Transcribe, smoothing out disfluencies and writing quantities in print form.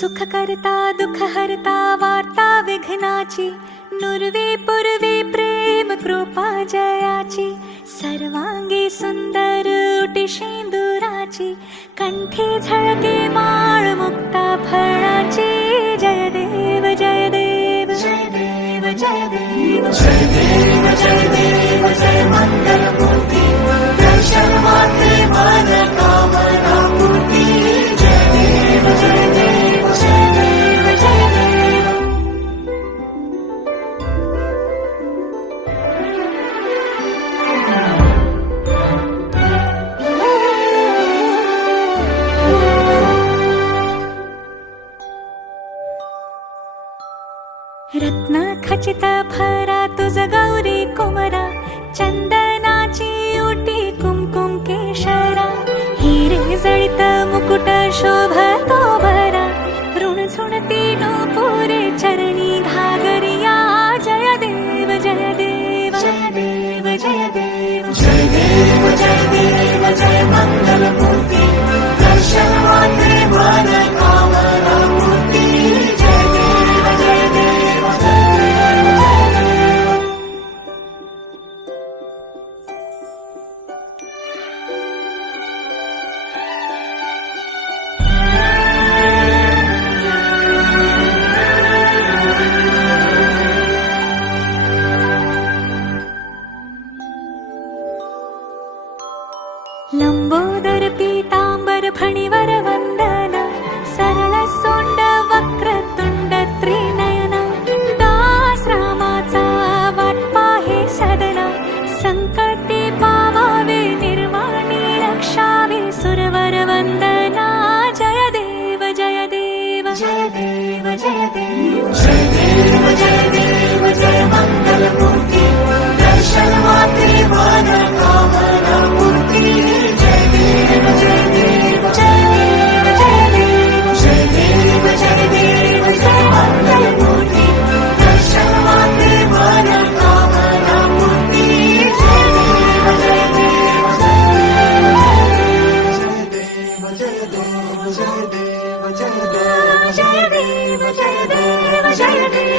सुख करता दुख हरता वार्ता विघ्नाची, नुरवी पूर्वी प्रेम कृपा जयाची, सर्वांगी सुंदर उटी शेंदुराची, कंठी झळके माळ मुक्ता फळाची। जय देव जय देव जय देव जय देव जय देव जय देव जय मंगल मूर्ती, दर्शन मात्रे मन कामना पूर्ती। जय देव जय देव जय देव जय देव। रत्न खचित भरा तुझ गौरी कुमरा, चंदनाची उटी कुमकुम केशरा, हिरे जळित मुकुट शोभतो भरा, ऋण झुणती नूपुरे चरणी घागरिया। जय देव जय देव जय देव जय देव जय देव जय देव जय मंगल मूर्ती, दर्शन मात्रे मन कामना पूर्ती। जय देव जय देव जय देव जय देव। लंबोदर पीतांबर फणीवर वंदना, सरळ सोंड वक्रतुंड त्रिनयना, दास रामाचा वाटपा हे सदना, संकटे पावावे निर्वाणी रक्षावे सुरवर वंदना। जय देव जय देव जय देव जय देव जय देव जय देव जय मंगल मूर्ती, दर्शन मात्रे मन कामना पूर्ती। जय देव जय देव जय देव जय देव जय देव जय देव जय मंगल मूर्ती, दर्शन मात्रे मन कामना पूर्ती। जय देव जय देव जय देव जय देव जय देव जय देव जय देव जय देव जय देव।